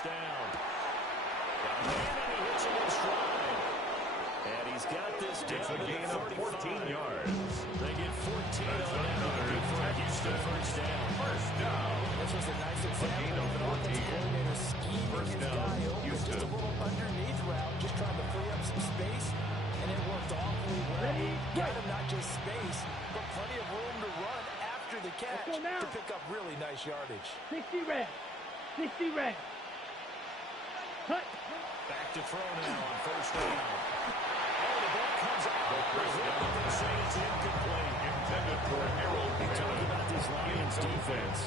first down. And he hits him in stride. And he's got this down to the 14 yards. They get 14 on that. Good for a Houston first down. First down. This was a nice example of an offensive coordinator scheming his guy open. Just a little underneath route, just trying to free up some space, and it worked awfully well. Got him not just space, but plenty of room to run after the catch to pick up really nice yardage. 60 red. 60 red. Cut. Back to throw now on first down. Oh, the ball comes out. They say it's incomplete. Intended for Harold. We talk about this Lions defense.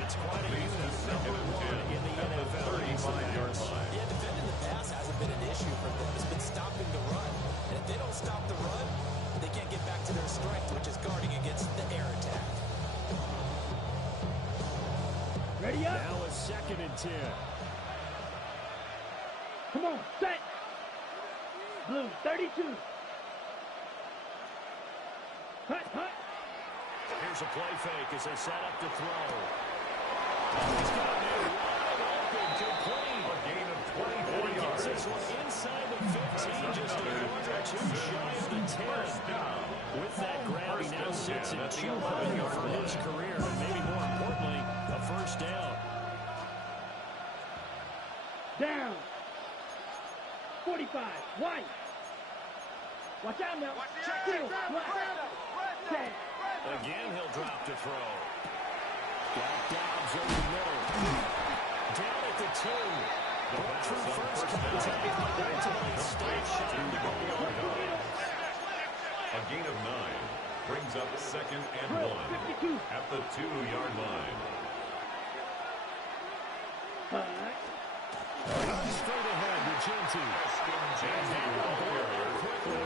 It's quite a unit. Number one in the NFL. 35-yard line. Yeah, defending the pass hasn't been an issue for them. It's been stopping the run. And if they don't stop the run, they can't get back to their strength, which is guarding against the air attack. Ready up. Now a 2nd and 10. Come on, set. Blue, 32. Hut, hut. Here's a play fake as they set up to throw. He's got a man wide open, complete. A gain of 24 He yards. gets this one inside the 15, just a yard or two shy of the 10. With that grab, he now sits at 200 for his career, and maybe more importantly, a first down. Down. 45. White. Watch out now. Check in. 10. Again, he'll drop to throw. Got Dobbs over the middle. Down at the 2. Going through first contact. Ultimately stops shy of the goal. A gain of 9 brings up 2nd and 1 at the 2-yard line. Straight ahead with Genty. And he will go quickly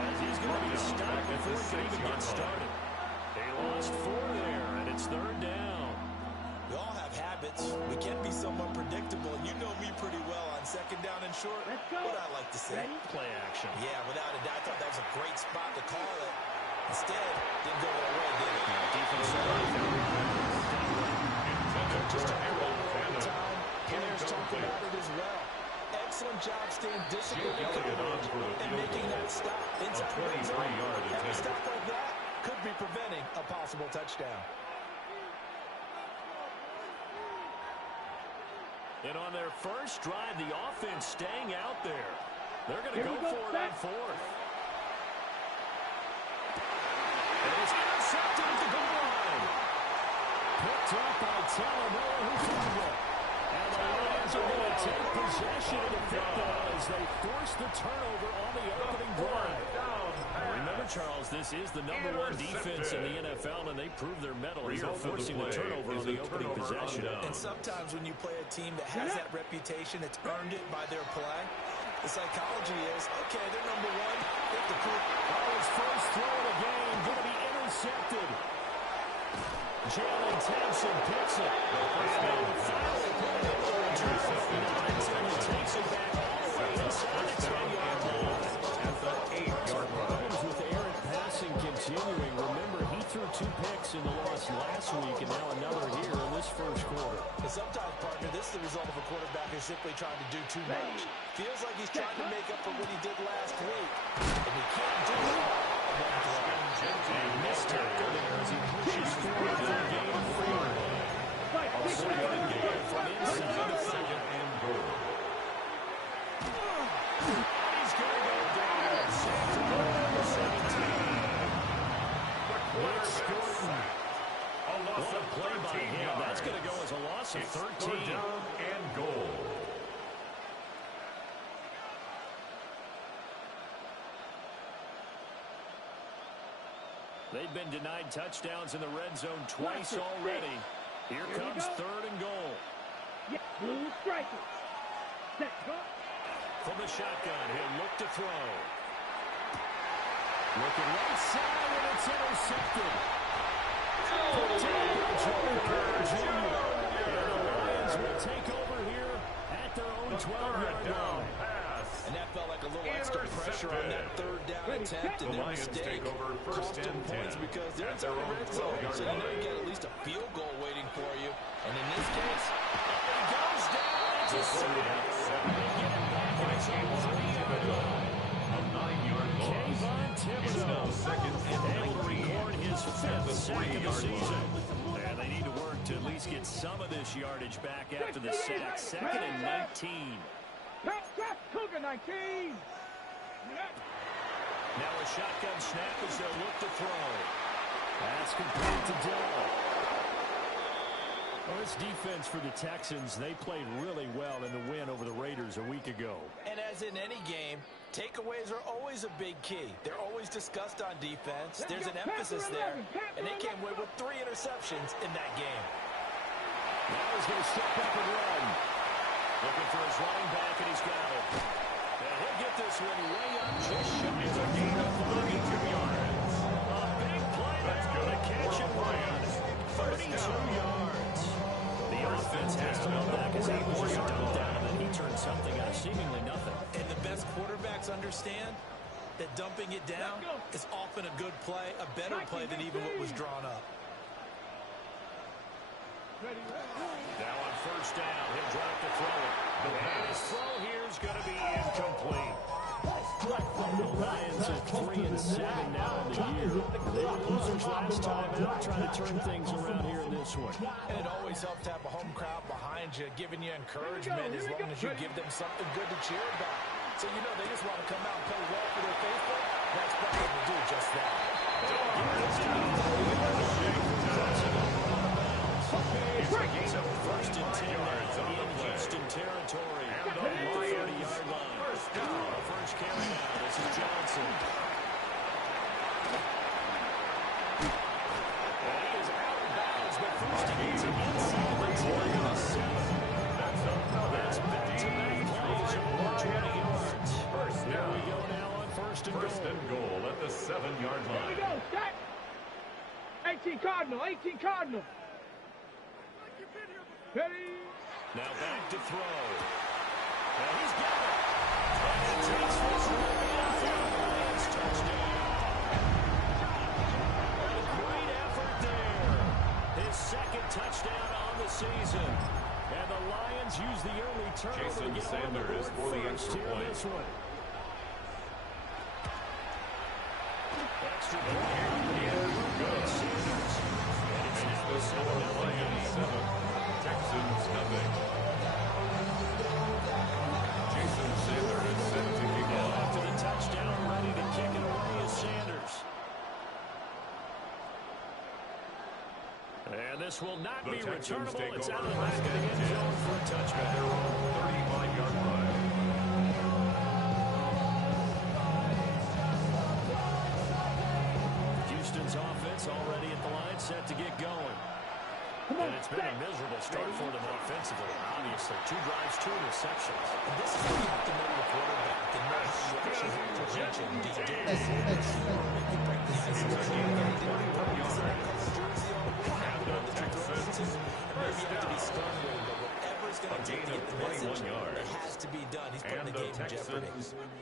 as he's going to be stopped before he can even get started. They lost 4 there, and it's 3rd down. We all have habits. We can be somewhat predictable, and you know me pretty well on 2nd down and short. Let's go. What I like to say. Ready? Play action. Yeah, without a doubt, I thought that was a great spot to call it. Instead, didn't go their way, did it? Defense. Just a time. Players talk about it as well. Excellent job staying disciplined and making that stop inside the red zone. And a stop like that could be preventing a possible touchdown. And on their first drive, the offense staying out there. They're going to go for it on 4th. And it's intercepted at the goal line. Picked up by Talanoa Hufanga. And the Lions are going to take possession of the football as they force the turnover on the opening drive. Remember, Charles, this is the #1 defense in the NFL, and they prove their mettle here, forcing the turnover on the opening possession. And sometimes when you play a team that has that reputation, it's earned it by their play. The psychology is, okay, they're #1. Hit the proof. His first throw of the game going to be intercepted. Jalen Thompson picks it. And finally put it over the return. And takes it back all the way inside the 10-yard line. At the 8-yard line. Problems with errant passing continuing. Remember, he threw 2 picks in the loss last week, and now another here in this first quarter. And sometimes, partner, this is the result of a quarterback who's simply trying to do too much. Feels like he's trying to make up for what he did last week. And he can't do it all. And missed tackle there as he pushes forward to the game forward. A second game from inside the 2nd and goal. He's going to go down. Safe to go to 17. It's Gordon. What a play by him. That's going to go as a loss of 13. Down and goal. They've been denied touchdowns in the red zone twice already. Here comes 3rd and goal. Yeah, blue striker. Set, go. From the shotgun, he'll look to throw. Looking right side, and it's intercepted. And the Lions will take over here at their own 12-yard line. And that felt like a little extra pressure on that 3rd down attempt, and The their Lions mistake take over cost 1st them and points 10 because they're at inside their the own red zone, 12-yard so you know you line. get at least a field goal waiting for you. And in this case, He goes down. before the half 7. It's a 9-yard loss. It's now second and 19 his at the fifth sack of the 3-yard season. line. And they need to work to at least get some of this yardage back after the sack. Second and 19. Cougar 19. Now a shotgun snap as they'll look to throw. That's complete to Dell. Well, this defense for the Texans, they played really well in the win over the Raiders a week ago. And as in any game, takeaways are always a big key. They're always discussed on defense. There's an emphasis there, and they came away with 3 interceptions in that game. Now he's going to step up and run. Looking for his running back, and he's got it. And he'll get this one way up just shy of a gain of 32 yards. A big play there on the catch and run. 32 yards. The offense has to know that because he was just dumped down, and then he turned something out of seemingly nothing. And the best quarterbacks understand that dumping it down is often a good play, a better play than even what was drawn up. Now on first down, he'll drop to throw it. And his throw here is going to be incomplete. The Lions are 3-7 now in the year. They were losers last time out, trying to turn things around here in this one. And it always helps to have a home crowd behind you, giving you encouragement as long as you give them something good to cheer about. So you know they just want to come out and play well for their faithful. That's what they will do just that. It's a first and 10 now in Houston territory. And the 30-yard line. First carry now. This is Johnson. And he is out of bounds, but first he gets it inside the 10. That's back-to-back plays over 20 yards. Here we go now on first and goal. First and goal at the 7-yard line. Here we go, stack. 18 Cardinal, 18 Cardinal. Ready? Now back to throw. And he's got it. And it takes this one in for the Lions touchdown. A great effort there. His second touchdown on the season. And the Lions use the early turnover Jason to get Sanders on for the the board extra first here in point. this one. Extra point. And Sanders. And it's now a 7-0 game. Texans nothing. Jason Sanders is set to kick off. After the touchdown, ready to kick it away is Sanders. And this will not be returnable. It's out of the back of the end zone for a touchback. Their own 35-yard line. Houston's offense already at the line, set to get going. And it's been a miserable start for them offensively, obviously. 2 drives, 2 interceptions. And this is where you have to know your quarterback and know how you actually have to reach him deep down. You break the ice and you get it in the jersey on the Texans. And maybe you have to be strong with him, but whatever is going to take to get the message, it has to be done. He's putting the game in jeopardy.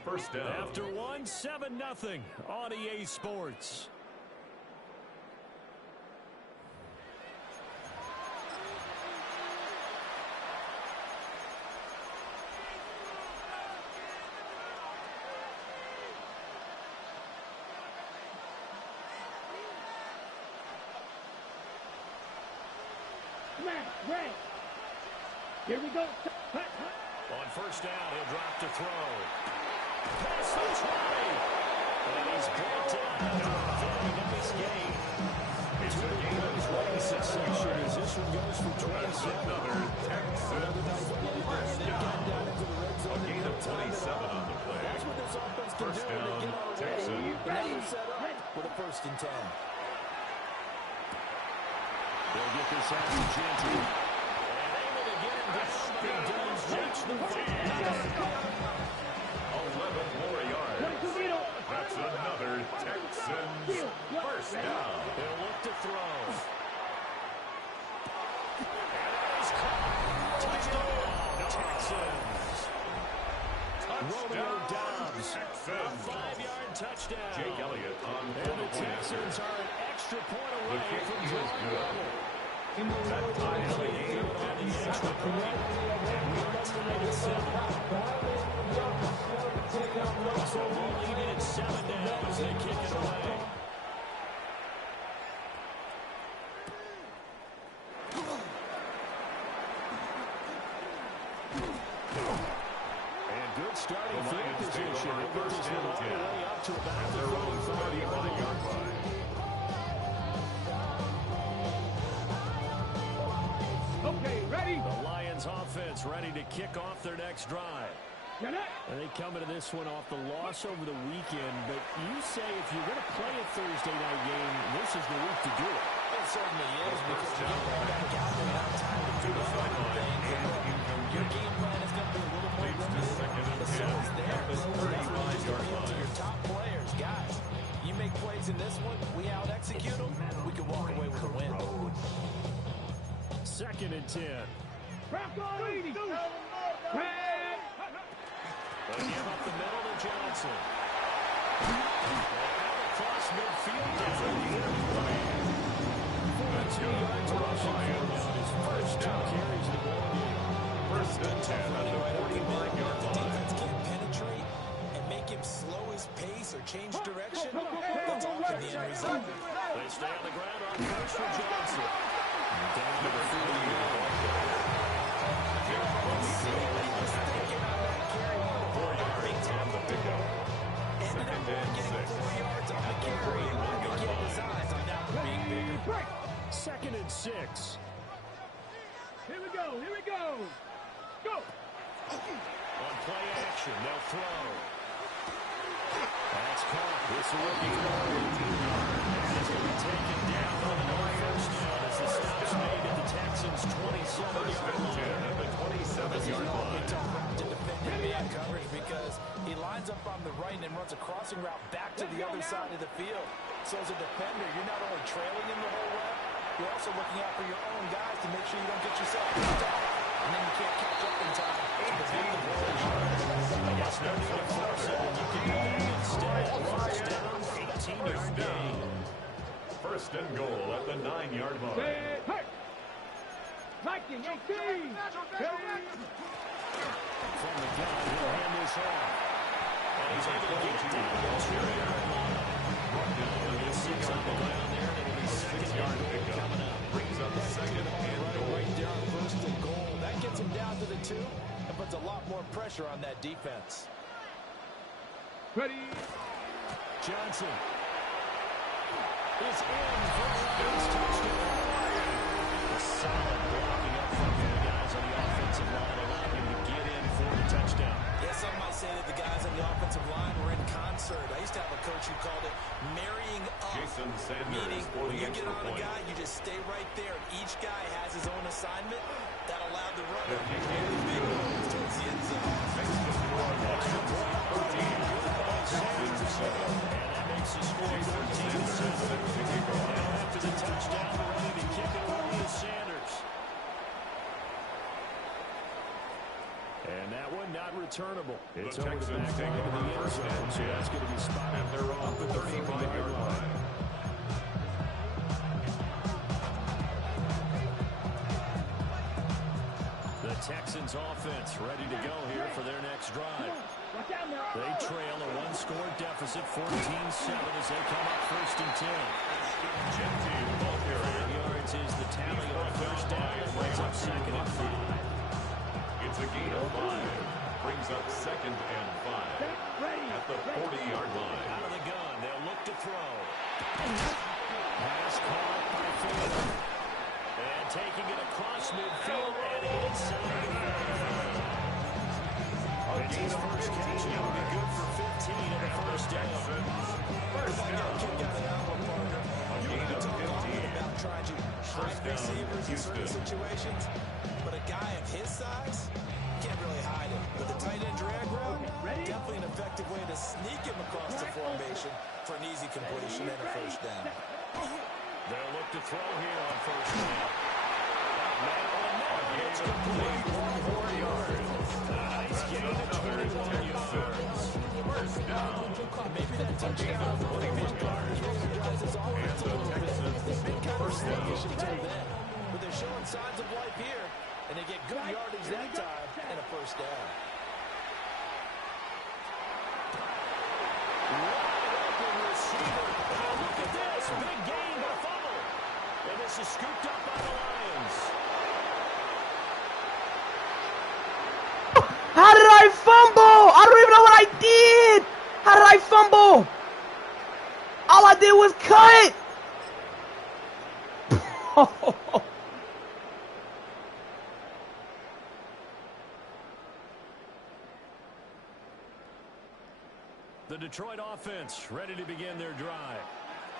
First down. After one, 7-0 on EA Sports. Ray. Here we go. On first down, he'll drop to throw. Pass the 20. And he's brought down. Very nice gain. It's a game of his running succession as this one goes for 27. Another Texans first down. A gain of 27 on the play. That's what this offense can First do. down, Texans. Now you're set up with a first and 10. They'll get this out to Genty. And able to get him down, but he does reach the 11 more yards. That's another Texans first down. They'll look to throw. And it is caught. Touchdown, Texans. Romeo Dobbs, a 5-yard touchdown. Jake Elliott on And the Texans are an extra point away from kick is drawing good. level. That ties the game at 7. And we are tied at 7. So we're leading at 7 now as they kick it away. And good starting field position. It gets this one all the way up to about the 35-yard line. Okay, ready? The Lions offense ready to kick off their next drive. Get it? And they come into this one off the loss over the weekend. But you say if you're going to play a Thursday night game, this is the week to do it. It certainly is, because you get right back out there and have time to do the fun things. Your game plan is going to be a little more limited. The sun's there. So definitely just appeal to your top players. Guys, you make plays in this one, we out-execute them, we can walk away with a win. 2nd and 10. Bronco 80. They give up the middle to Johnson. Across midfield down the 42 yards rushing for his first 2 carries of the ball game. 1st and 10 at the 49-yard The line. defense can't penetrate and make him slow his pace or change direction. That's often the end result. They stay on the ground on first for Johnson. Down to the 40-yard. Second and 6. Here we go. Here we go. Go. On play action, they'll throw. That's caught. This rookie is going to be taken down on the first down as the stop's made at the Texans' 27-yard line. At the 27-yard line. Tough route to defend in man coverage because he lines up on the right and then runs a crossing route back to the other side of the field. So as a defender, you're not only trailing him the whole way, you're also looking out for your own guys to make sure you don't get yourself picked off. And then you can't catch up in time to defend the position. I guess no need to force it when you can do that instead. First down, 18-yard gain. 1st and goal at the 9-yard line. Hey. Viking 18. From the gun, he'll hand this off. And he's able to get it down to the 2-yard line. He'll get 6 on the ground there, and it'll be 2nd-yard pickup coming up. Brings up 2nd and goal. Right there on 1st and goal. That gets him down to the 2 and puts a lot more pressure on that defense. Ready. Johnson is in for a Lions touchdown. A solid blocking up from the guys on the offensive line, allowing him to get in for the touchdown. Yeah, some might say that the guys on the offensive line were in concert. I used to have a coach who called it marrying up. Jason Sanders Meaning, for when the you get extra on a point. guy, you just stay right there. Each guy has his own assignment. That allowed the runner The kick to is big good. moves towards the end zone. Makes the score 13-7. And that makes the score 13-7. Now after the touchdown, ready to kick it away is Sanders. And that one not returnable. It's The over the Texans back take line of the over end 1st zone, and so 10. that's going to be spotted And they're off the 35-yard line. The Texans offense ready to go here for their next drive. Watch out now. They trail a 1-score deficit, 14-7 as they come up 1st and 10. Jet team ball carrier. 5 yards is the tally on 1st down. It brings up 2nd and 5. It's a gain of 5. Brings up 2nd and 5. At the 40-yard line. Out of the gun, they'll look to throw. Pass caught by Fuller. And taking it across midfield and inside. It's his first catch, and it'll be good for 15 in the first down. First down. A gain of 15. About trying to hide receivers in certain situations, but a guy of his size can't really hide it. With the tight end drag route, definitely an effective way to sneak him across the formation for an easy completion and a first down. They'll look to throw here on 1st down. It's complete for 4 yards. Nice gain of 21 yards. First down. Maybe that touchdown really energizes offense a little bit. They've been kind of sluggish until then, but they And they get good yardage that time and a first down. Wide open receiver. Oh, look at this. Big gain, but a fumble. And this is scooped up by the Lions. How did I fumble? I don't even know what I did. How did I fumble? All I did was cut. The Detroit offense ready to begin their drive.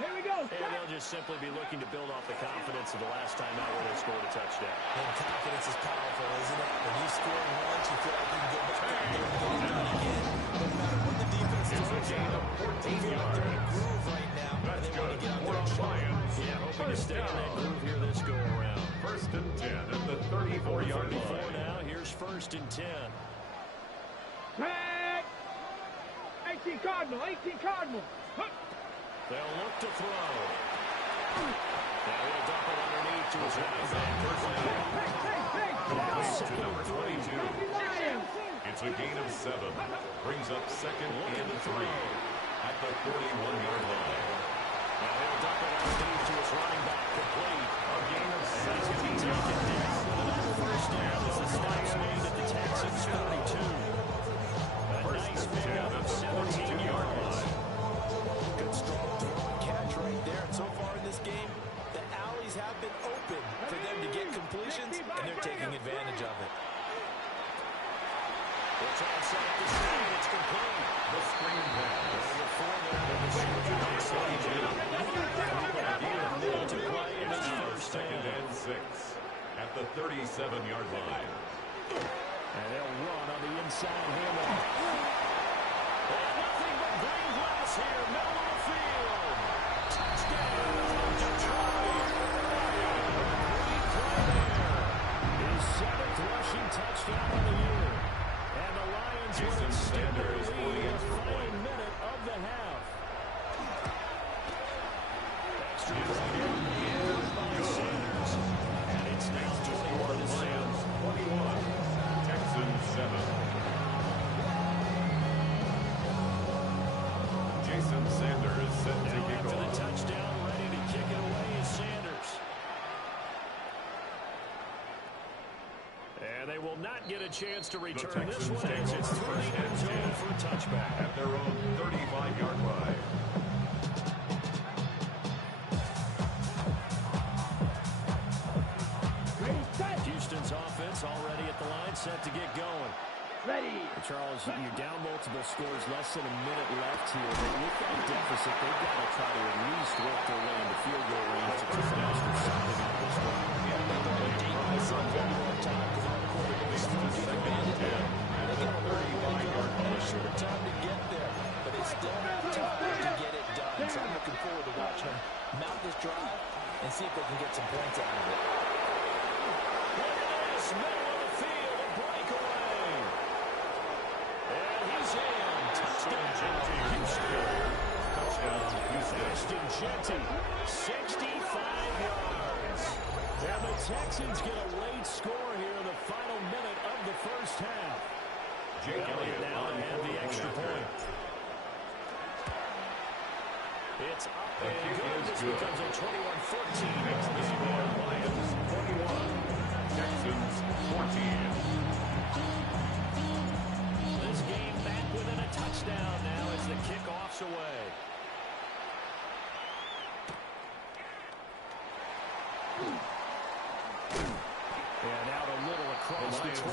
Here we go. And they'll just simply be looking to build off the confidence of the last time out where they scored a touchdown. And confidence is powerful, isn't it? When you score once, you feel like you can go back out there and get it done again. No matter what the defense is, they feel like they're in a groove right now. And they want to get out there and show it. Yeah, hoping to stay in that groove here this go around. First and 10 at the 34-yard line. Now, here's first and 10. Tag. 18 Cardinal. 18 Cardinal. Huh. They'll look to throw. Now he'll dump it underneath to his running back. Complete to number 22. It's a gain of 7. Brings up second and 3 at the 41-yard line. Now he'll dump it underneath to his running back. Complete. A gain of 17. First down as the stop's made at the Texans' 42. A nice pickup of 17-yard line. Good strong throw and catch right there. And so far in this game, the alleys have been open for them to get completions, and they're taking advantage of it. They'll try and set up the screen. It's complete. The screen pass. To play in this first Second down. and 6 at the 37-yard line. And they'll run on the inside handoff. There's nothing but green grass here, middle of the field. Touchdown, Detroit. Great play there. His 7th rushing touchdown of the year. And the Lions will extend their lead in the final minute of the half. Extra point here by Sanders. And it's now 21-7. 21. Texans 7. Jason Sanders set to Now kick after the off. touchdown, ready to kick it away is Sanders. And they will not get a chance to return this one as it's through the end zone for a touchback. At their own 35-yard line. Houston's offense already at the line, set to get going. Ready. Charles, you're down multiple scores, less than a minute left here. But with that deficit, they've got to try to at least work their way into field goal range to keep them after something out of this one. Short time to get there, but it's still tough to get it done. So I'm looking forward to watching them mount this drive and see if they can get some points out of it. Look at this, middle of the field, a breakaway. And he's in. Touchdown, Houston. Touchdown, Houston. Ashton Jeanty, 65 yards. And the Texans get a late score here in the final minute of the first half. Jake Elliott now on to have the extra after. point. It's up The and kick good. is This good. becomes a 21-14. Makes the score Lions 21. Texans 14. This game back within a touchdown now as the kickoff's away. And out a little across the 25.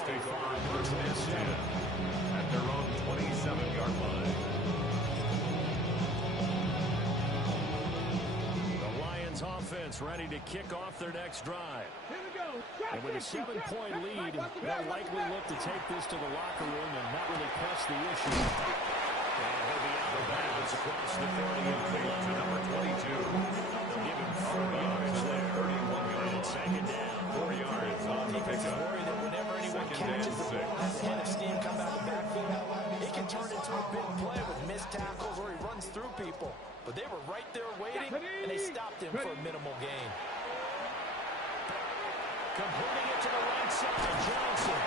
At their own 27-yard line. The Lions offense ready to kick off their next drive. Here we go. And with a 7-point lead, they'll likely look to take this to the locker room and not really press the issue. And he'll be out of bounds across the 30 To number 22. They'll give him 4 yards there. 31-yard Second down. 4 yards on the Defense is pickup. worried that whenever anyone Second and catches the ball, 6. has a head of steam come out of the backfield, it can turn into a big play with missed tackles or he runs through people. But they were right there waiting, and they stopped him for a minimal gain. Completing it to the right inside Johnson.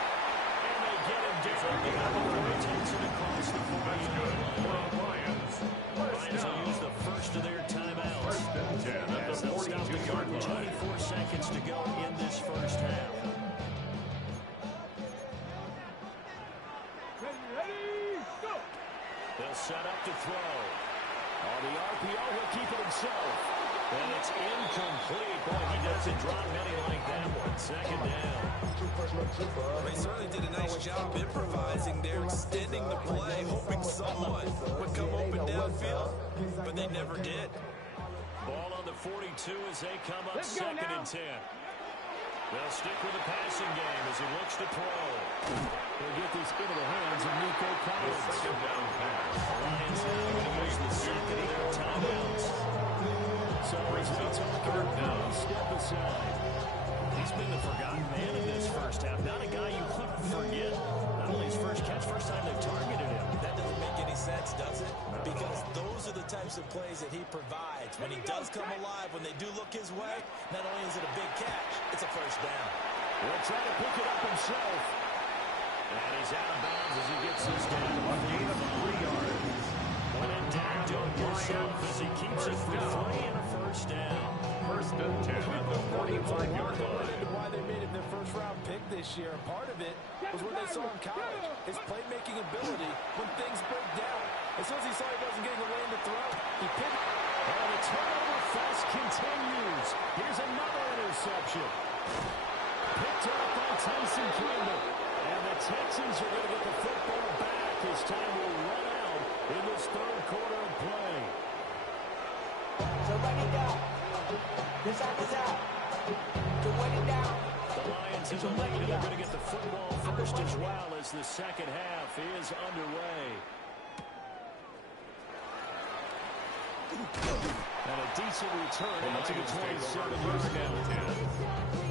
And they get him down. They got him takes it across the 40-yard line. Lions will use the first of their timeouts. First and 10 at the 42-yard line. 24 seconds to go in this first half. Ready, go! They'll set up to throw. On the RPO, he'll keep it himself. And it's incomplete. Boy, he doesn't drop many like that one. Second down. They certainly did a nice job improvising there, extending the play, hoping someone would come open downfield, but they never did. Ball on the 42 as they come up second and 10. They'll stick with the passing game as he looks to throw. They'll get this into the hands of Nico Collins. Second down pass. The Lions now going to use the second of their timeouts. So as we talk about now, step aside. He's been the forgotten man in this first half. Not a guy you want to forget. Not only his first catch, first time they've targeted him. That doesn't make any sense, does it? Because those are the types of plays that he provides. When he does come alive, when they do look his way, not only is it a big catch, it's a first down. He'll try to pick it up himself. And he's out of bounds as he gets this down. A gain of 3 yards. When in doubt, do it yourself as he keeps it for 3 and a first down. First and 10 at the 45-yard line. Why they made him their first-round pick this year, and part of it was what they saw in college, his playmaking ability when things break down. As soon as he saw he wasn't getting a lane to throw, he pivoted. And the turnover fest continues. Here's another interception. Picked up by Tyson Campbell. And the Texans are going to get the football back as time will run out in this third quarter of play. So run it down. This side is out. To run it down. The Lions in the lead, and they're going to get the football first as well as the second half is underway. And a decent return out to the 27-yard line.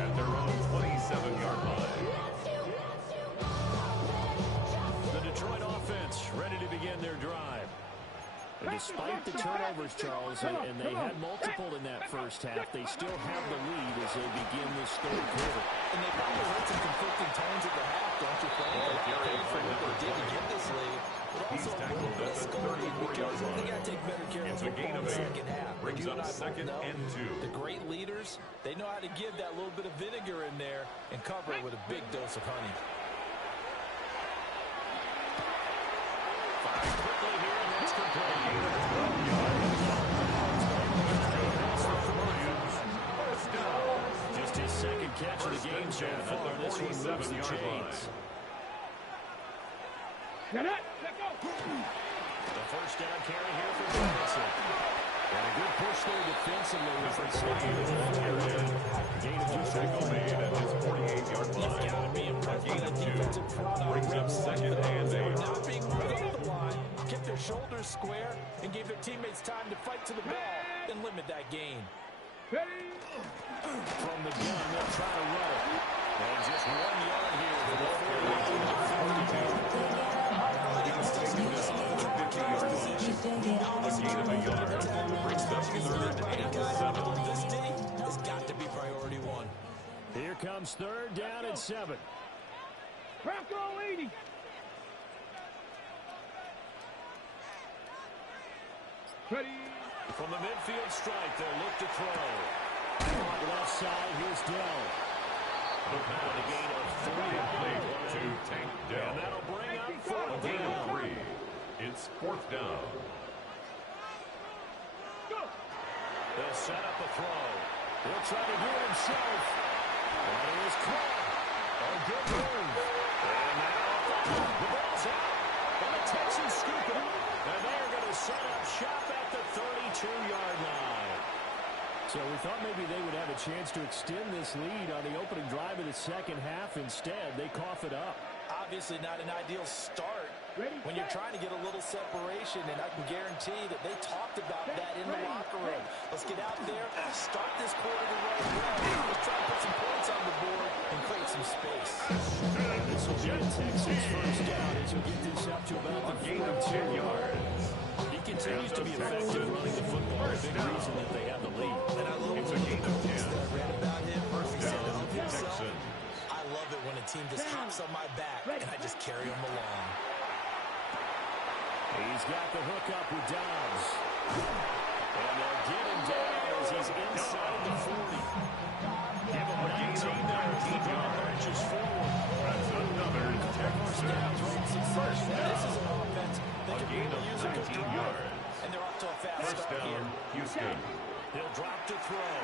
At their own 27-yard line. The Detroit offense ready to begin their drive. And despite the turnovers, Charles, and they had multiple in that first half, they still have the lead as they begin this third quarter. And they probably heard some conflicting tones at the half, don't you think? Paid for what they did to get this lead. But also a little bit of scolding because they got to take better care of the football in the second half. Brings up second and 2. The great leaders, they know how to give that little bit of vinegar in there and cover it with a big dose of honey. Fires quickly here, and that's complete. Just his second catch of the game so far. This one moves the chains. Get it! Let go! The first down carry here for Robinson. And a good push there defensively as they slide it. Gain of 2 seconds made at his 48-yard line. You've got to be impressed Gain with of the 2. defensive front. Brings up second and 8. Not being moved off the line, kept their shoulders square, and gave their teammates time to fight to the ball and limit that gain. Ready? From the gun, they'll try to run it. And just 1 yard here for the 42. A gain of 1 yard. Brings up third and 7. This D has got to be priority 1. Here comes third down and 7. Bronco 80. Ready? From the midfield strike, they'll look to throw. Left side, here's Dell. The pass. A gain of 3. Complete to Tank Dell. And that'll bring up A fourth gain of down. 3. It's 4th down. Go! They'll set up a throw. He'll try to do it himself. And it is caught. A good move. And now the ball's out. And the Texans scoop it up. And they are going to set up shop at the 32-yard line. So we thought maybe they would have a chance to extend this lead on the opening drive of the second half. Instead, they cough it up. Obviously not an ideal start when you're trying to get a little separation, and I can guarantee that they talked about that in the locker room. Let's get out there, start this quarter the right way. Let's try to put some points on the board and create some space. This will be the Texans' first down as we get this up to about the Gain of 10 yards. He continues to be effective running the football. A big reason that they have the lead. And I love It's a gain of 10. that I read about him. First He said down, of himself, Texans. I love love it when a team just hops on my back and I just carry them along. He's got the hook up with Dobbs. And they'll get him down as he's inside the 40. Give him 19 there as the ball marches forward. That's another Texans first down. This is an offense that can gain of use a good 19 drive. yards. And they're off to a fast First start down, here. Houston. He'll drop to throw.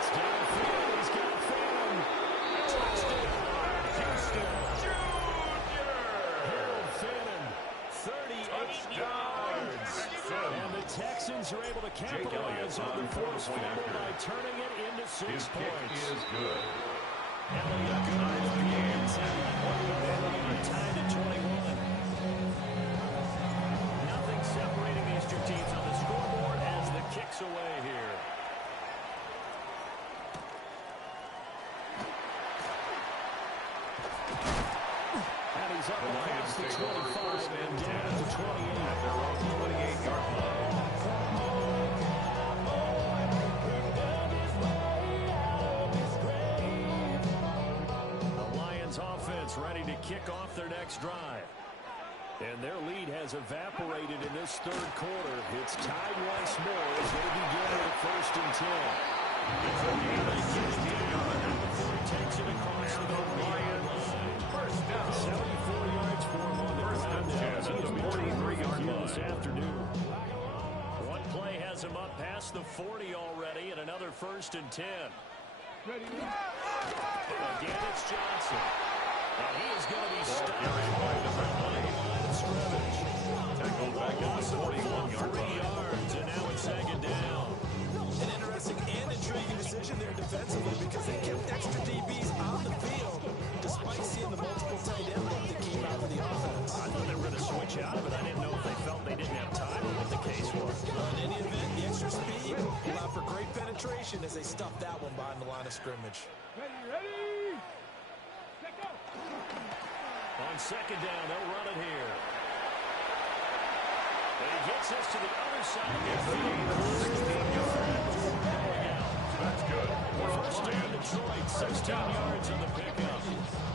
It's downfield. He's got Phantom. Touchdown, Houston. Harold Phantom, 38 yards. And the Texans are able to capitalize on the forced fumble by turning it into 6 His kick points. is good. Elliott ties the game. On time to 21. Nothing separating these two teams on the scoreboard as the kick's away here. And he's up across the 25 and down to 28. At their own 28-yard line. The Lions offense ready to kick off their next drive. And their lead has evaporated in this third quarter. It's tied once more as they begin with a 1st and 10. It's a game of 16 yards before he takes it across the Lions. First down. 74 yards for him on the ground now. As he has been 43-yard line this afternoon. One play has him up past the 40 already, and another 1st and 10. Again, it's Johnson. And he is going to be stopped right on the line of scrimmage. Tackled back at the 41-yard 3 line. yards, and now it's 2nd down. An interesting and intriguing decision there defensively because they kept extra DBs on the field despite seeing the multiple tight end look that came out of the offense. I thought they were going to switch out of it. I didn't know if they felt they didn't have time or what the case was. Well, in any event, the extra speed allowed for great penetration as they stuffed that one behind the line of scrimmage. Ready? Take go. On 2nd down, they'll run it here. And he gets this to the other side of the field. That's good. First down, Detroit, 16 yards in the pickup.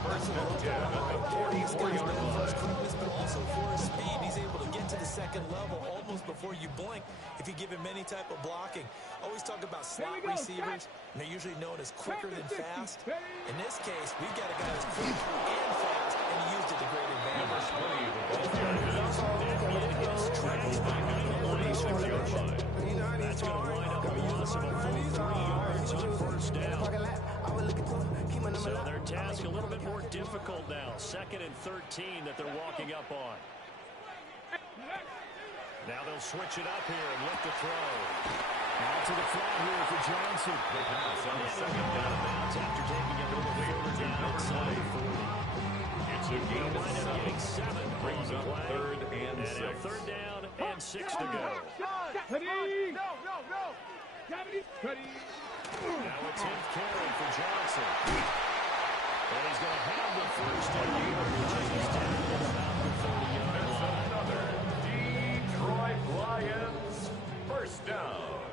First and 10 at the 44-yard line. Quickness, but also for his speed, he's able to get to the 2nd level almost before you blink if you give him any type of blocking. Always talk about slot receivers, and they're usually known as quicker than fast. In this case, we've got a guy that's quick and fast, and he used it to great advantage. That's going to wind up a loss of a full 3 yards on 1st down. So their task a little bit more difficult now. 2nd and 13 that they're walking up on. Now they'll switch it up here and look to throw. Out to the flat here for Johnson. The pass on the 2nd down. Bounce after taking it a little further down inside the 40. It's a gain of Wind up 7. getting 7 Brings on the up play. 3rd and 6. Now 3rd down and 6 to go. Ready? No. Ready? Now a 10th carry for Johnson. And he's going to have the 1st and he's tackled at about the 40-yard line. Another Detroit Lions first down.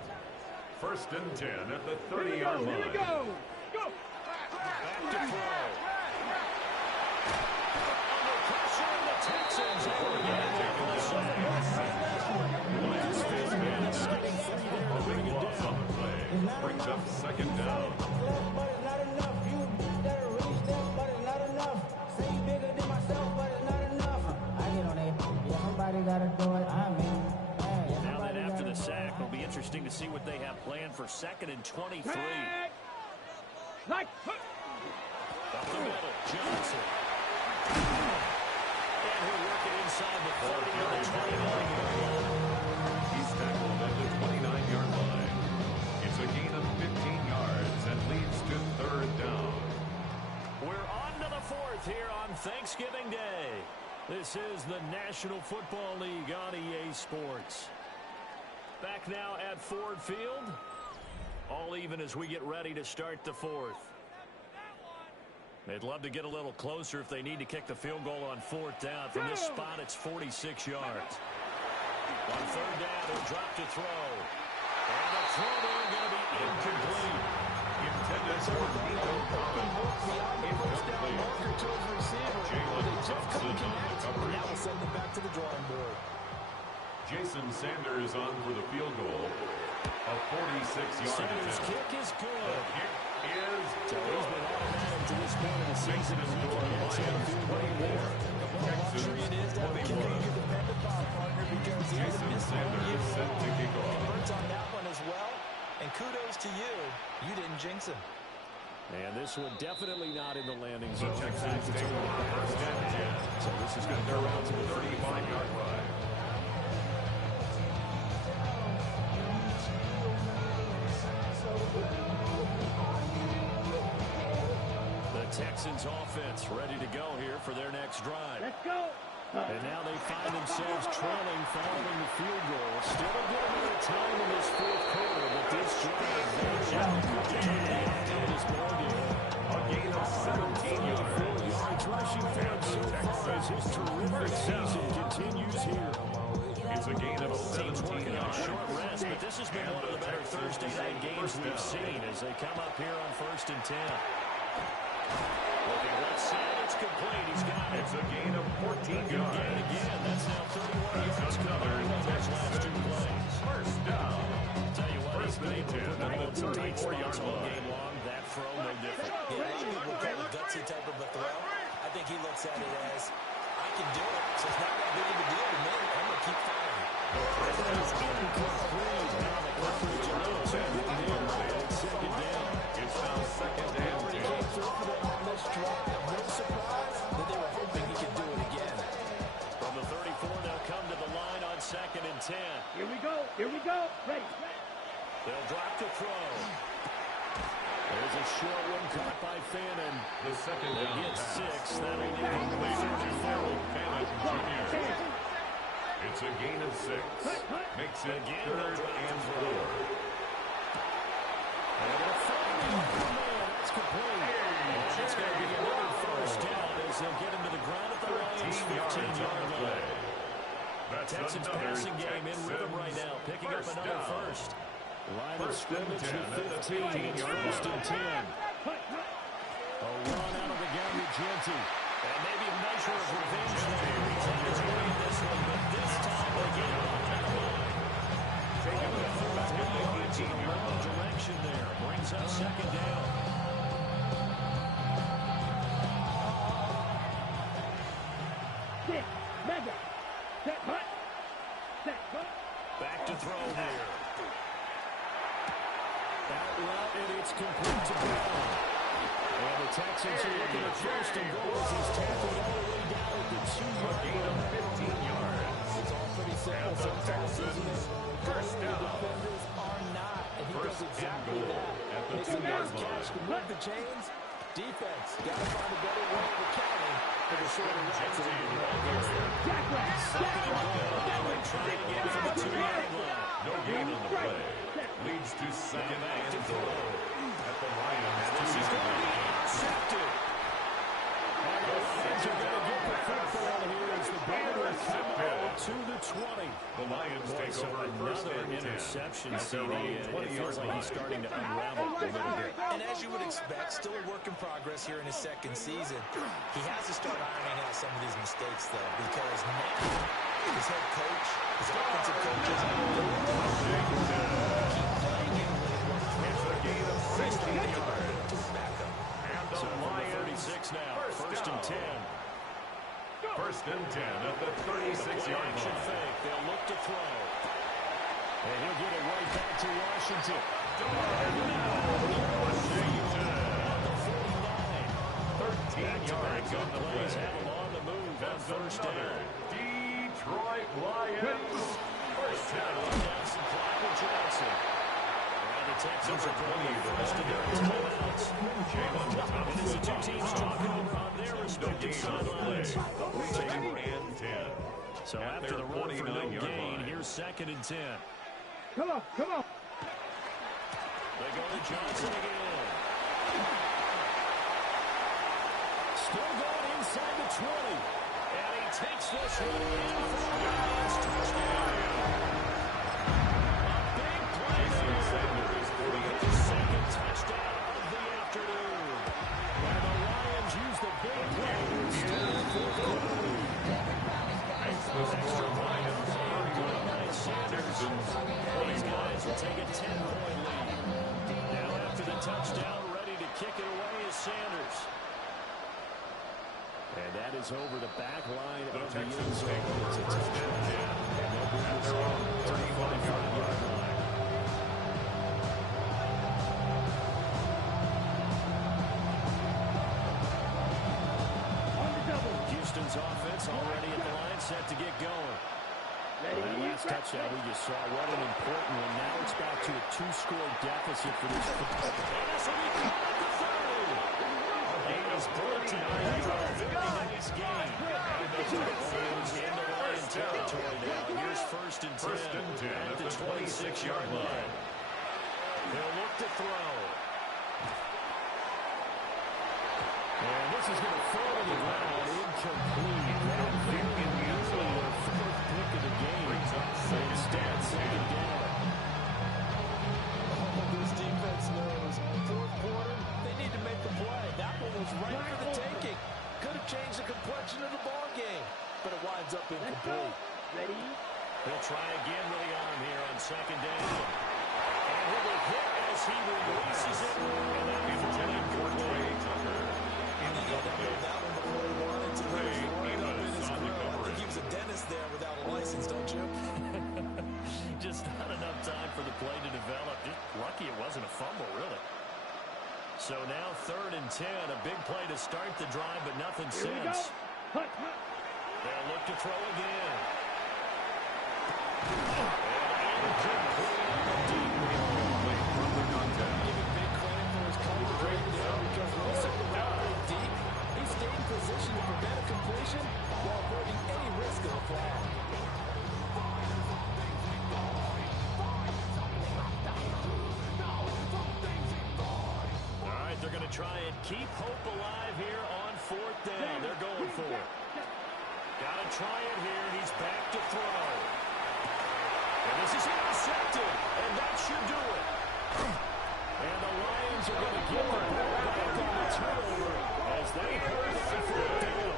1st and 10 at the 30-yard line. Here we go. Go. Back to throw. Under pressure, and the Texans are again taking the sack. Lions fifth man is skipping 3 there to bring it Loss down. on the play. Brings up 2nd down. But it's not enough. You that are really step, but it's not enough. Say you bigger than myself, but it's not enough. I get on it. Yeah, somebody gotta do it. I mean, hey, Now that after the sack, it'll be interesting to see what they have planned for 2nd and 23. Like. Up the middle, Johnson. And he'll work it inside the 30 on the 29-yard line. He's tackled at the 29-yard line. It's a gain of 15 yards and leads to 3rd down. We're on to the 4th here on Thanksgiving Day. This is the National Football League on EA Sports. Back now at Ford Field. All even as we get ready to start the 4th. They'd love to get a little closer if they need to kick the field goal on 4th down. From this spot, it's 46 yards. On 3rd down, he'll drop to throw. And the throw there going to be incomplete. intended for Nico Collins. Marker to his receiver. They just couldn't connect. Now we'll send them back to the drawing board. Jason Sanders on for the field goal. A 46-yard Sanders' attempt. kick is The good. kick is So he's been automatic to this point of the season. Makes it a score. Lions 24. Texans It is that kicker 21. you can depend upon, partner, because he hasn't Jason missed Sanders all year is set to kick off. Converts on that one as well. And kudos to you. You didn't jinx him. And this one definitely not in the landing The zone. Texans take over first and 10. So this is At going to their go own out to the 35-yard line. The Texans offense ready to go here for their next drive. Let's go. And now they find themselves trailing following the field goal. Still a good amount of time in this fourth quarter, but this drive to turn the offense board here. A gain of 17 yards. Yards rushing for him so far as his terrific season continues here. It's a gain of Teams 17 working on yards. short rest, but this has been one of the better Thursday night games we've seen as they come up here on 1st and 10. Looking left side, it's complete. He's got it. It's a gain of 14 Good yards. gain again. That's now 31 yards Another covered in those last two plays. First down. Tell you what, he's First been and able to 10 put the at ball in the some tight 34-yard spots all line. game long. That throw, no different. Yeah, a lot of people would call it a gutsy type of a throw. I think he looks at it as, I can do it, so it's not that big of a deal to me. I'm going to keep firing. It's incomplete. Now the coverage a little bit. Second down. It's now second and 10. This drive, no surprise that they were hoping he could do it again. From the 34, they'll come to the line on 2nd and 10. Here we go. Here we go. Ready. They'll drop to throw. There's a short one caught by Fannin. The second They down get pass. 6. That'll leave him Complete to with Harold Fannin Jr. It's a gain of 6. Makes it Again, third they'll drop and to throw. 4. And they'll find him. That's complete. And it's going to be another first down as they'll get him to the ground at the Lions' 15-yard line. That's Texans another passing game in rhythm right now, picking up another down. first. Line of First and scrimmage 10 with at the 15. It's 15-yard first line. and 10. A run out of the Gambagenti. And maybe a measure of revenge there. He's on his way in this one, but this time they get him off at the line. Taking the fullback at the In the 18-yard wrong line. direction there. Brings up second down. Six. Mega. Set. Hut. Set. Hut. Back to throw here. That route, and it's complete to Brown. And the Texans are looking at first and goal as he's tackled all the way down at the 2-yard Gain of 15 yards. It's all pretty simple. And the Sometimes Texans first the down. defenders are not. And he First does and exactly goal that. at the Makes a 2-yard nice catch line. to move the chains. Defense, got to find a better way of accounting for the shorter routes. Jackrabbit. Trying again from the 2-yard line. No gain on the play. Leads to second and goal at the Lions' This is going to be 2-yard line. intercepted. And the Lions are going to get the football here as the ball will come out to the 20. The Lions take So over first another and 10. interception, At their CD, own and it 20-yard feels like he's line. starting to unravel a little bit. And as you would expect, still a work in progress here in his second season. He has to start ironing out some of these mistakes, though, because now his head coach, his offensive coaches, It's a gain of 16 yards. And the So from the Lions 36 now, first down. and 10. First and 10 at the 36-yard Action line. fake. They'll look to throw. And he'll get it right back to Washington. Washington. At the 49. 13 yards on the Plays play. have him on the move on That's first another down. Detroit Lions. First down. Johnson, Clyde with Johnson. And the Texans are going to first to their timeouts. Jalen And as the two teams talking over on their No respective gain on the play. sidelines. Second and 10. So At after their the run for no 49-yard gain, line. here's second and 10. Come on. Come on. They go to Johnson again. Still going inside the 20. And he takes this one in for a last touchdown. A big play Jason there. Sanders, 48. His second touchdown of the fourth quarter lead. Extra point. Sanders. These guys will take a 10-point lead. Now after the touchdown, ready to kick it away is Sanders. And that is over the back line of the end zone. It's a touchdown. And they'll move this on to the 45-yard line. Houston's offense already at the line, set to get going. Well, that last touchdown we just saw, what an important one. Now it's back to a 2-score deficit for this football. And this will be caught at the 30. He's brought to a very nice game. And those are in the Lion territory now. Here's first and 10 at the 26-yard line. They'll look to throw. And this is going to fall to the ground, incomplete. That very nearly their fourth pick of the game. Instead, second down. This defense knows. Fourth quarter, they need to make the play. That one was right for the taking. Could have changed the complexion of the ball game, but it winds up incomplete. Ready? He'll try again with the arm here on second down. And he will hit as he releases it. And that is intended for Trey Tucker. That one before he wanted to. I think he was a dentist there without a license, don't you? Just not enough time for the play to develop. Just lucky it wasn't a fumble, really. So now third and 10. A big play to start the drive, but nothing since. They'll look to throw again. Giving big credit for his coverage right there because when he set the route deep, he stayed in position to prevent a completion while avoiding any risk of a flag. All right, they're going to try and keep hope alive here on fourth down. They're going for it. Got to try it here. He's back to throw. And this is intercepted, and that should do it. And the Lions are going to get the ball back on the turnover as they hold on fourth down.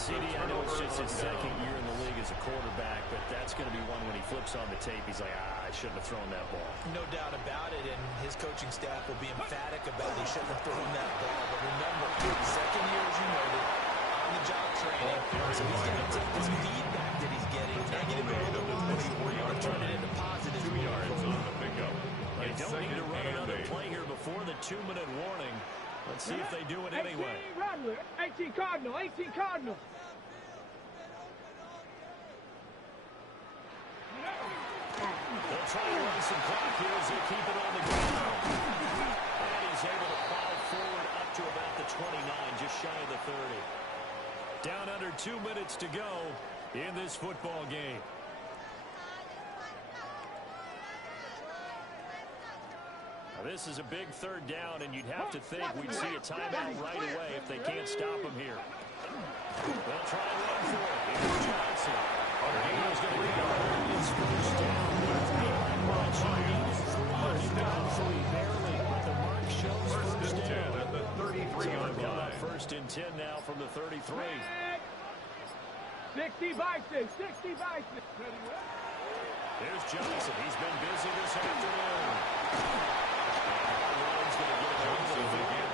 CD, I know it's just his second year in the league as a quarterback, but that's going to be one when he flips on the tape. He's like, I shouldn't have thrown that ball. No doubt about it, and his coaching staff will be emphatic about he shouldn't have thrown that ball. But remember, second year, as you noted, on-the-job training, so he's going to take this feedback that he's getting, negative and turn it into positive. 2 yards on the pickup. They don't need to run another play here before the 2-minute warning. Let's see if they do it anyway. 18 Rattler, 18 Cardinal, 18 Cardinal. They'll try to run some clock here as they keep it on the ground. And he's able to plow forward up to about the 29, just shy of the 30. Down under 2 minutes to go in this football game. Now, this is a big third down, and you'd have to think we'd see a timeout right away if they can't stop him here. They'll try and run for it. Here's Johnson. He's going to rebound. It's first down. Not much. He got three, barely. But the mark shows first down. At the 33-yard line. First and 10 now from the 33. 60 by 6, 60 by 6. There's Johnson. He's been busy this afternoon. Ryan's going to get it over the field.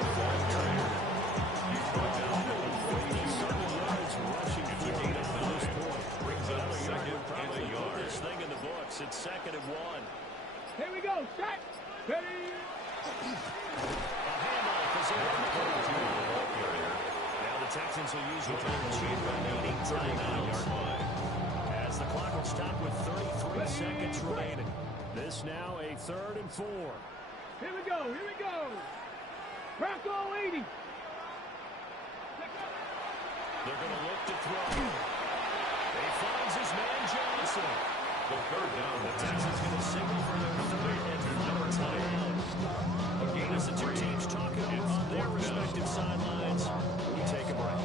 He's going down to 57 yards rushing at the game at this point. Brings up second and a yard. This thing in the books. It's second and 1. Here we go. Set. Ready. A handoff is in the carrier. Now the Texans will use one of the 2 remaining timeouts. As the clock will stop with 33 seconds remaining. This now a 3rd and 4. Here we go. Here we go. Bronco 80. They're going to look to throw. He finds his man Johnson. The third down. The Texans going to signal for their 3rd and final timeout. Again, as the two teams talking on their respective sidelines, we take a break.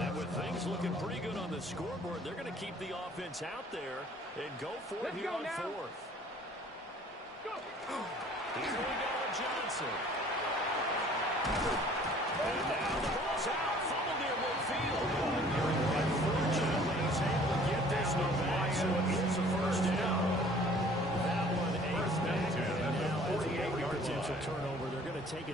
And with things looking pretty good on the scoreboard, they're going to keep the offense out there and go for it here on 4th. Here we go with Johnson. And now the ball's out. Fumble near midfield. Unfortunately, he's able to get this one back, so it's a first down. That one, 8th back, and now has a very potential turnover. They're going to take it.